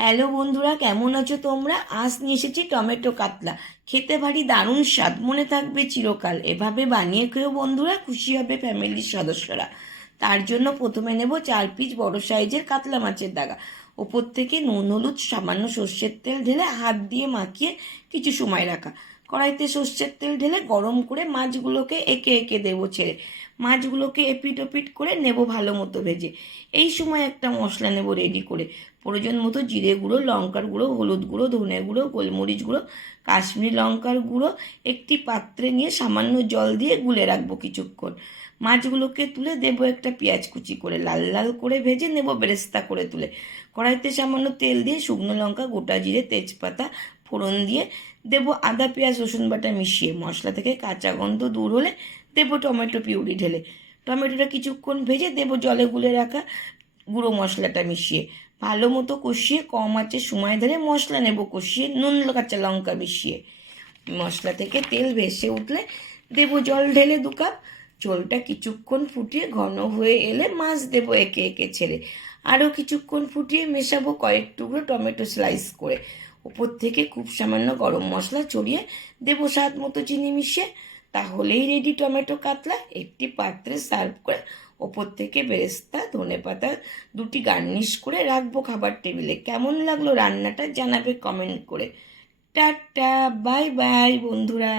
Hello বন্ধুরা, কেমন আছো তোমরা? আজ নিয়ে এসেছি টমেটো কাতলা। খেতে ভারী দারুণ স্বাদ, মনে থাকবে চিরকাল। এভাবে বানিয়ে খেয়েও বন্ধুরা খুশি হবে ফ্যামিলির সদস্যরা। তার জন্য প্রথমে নেব চার পিস বড় সাইজের কাতলা মাছের দাগা। ওপর থেকে নুন, হলুদ, সামান্য সর্ষের তেল ঢেলে হাত দিয়ে মাখিয়ে কিছু সময় রাখা। কড়াইতে সর্ষের তেল ঢেলে গরম করে মাছগুলোকে একে একে দেবো ছেড়ে। মাছগুলোকে এপিট ওপিট করে নেব ভালো মতো ভেজে। এই সময় একটা মশলা নেব রেডি করে। প্রয়োজন মতো জিরে গুঁড়ো, লঙ্কার গুঁড়ো, হলুদ গুঁড়ো, ধনে গুঁড়ো, গোলমরিচ গুঁড়ো, কাশ্মীরি লঙ্কার গুঁড়ো একটি পাত্রে নিয়ে সামান্য জল দিয়ে গুলে রাখব কিছুক্ষণ। মাছগুলোকে তুলে দেবো একটা পেঁয়াজ কুচি করে। লাল লাল করে ভেজে নেব, বেরেস্তা করে তুলে। কড়াইতে সামান্য তেল দিয়ে শুকনো লঙ্কা, গোটা জিরে, তেজপাতা ফোড়ন দিয়ে দেবো আদা, পেঁয়াজ, রসুন বাটা মিশিয়ে। মশলা থেকে কাঁচা গন্ধ দূর হলে দেবো টমেটো পিউরি ঢেলে। টমেটোটা কিছুক্ষণ ভেজে দেবো জলে গুলে রাখা গুঁড়ো মশলাটা মিশিয়ে। ভালো মতো কষিয়ে কম আছে সময় ধরে মশলা নেব কষিয়ে নুন, কাঁচা লঙ্কা মিশিয়ে। মশলা থেকে তেল ভেসে উঠলে দেবো জল ঢেলে দু কাপ ঝোলটা কিছুক্ষণ ফুটিয়ে ঘন হয়ে এলে মাছ দেবো একে একে ছেড়ে। আরও কিছুক্ষণ ফুটিয়ে মেশাবো কয়েক টুকরো টমেটো স্লাইস করে। ওপর থেকে খুব সামান্য গরম মশলা ছড়িয়ে দেবো স্বাদ মতো চিনি মিশিয়ে। তাহলেই রেডি টমেটো কাতলা, একটি পাত্রে সার্ভ করে ওপর থেকে বেরেস্তা, ধনে পাতা দুটি গার্নিশ করে রাখব খাবার টেবিলে কেমন লাগল রান্নাটা জানাবে কমেন্ট করে। টাটা বাই বাই বন্ধুরা।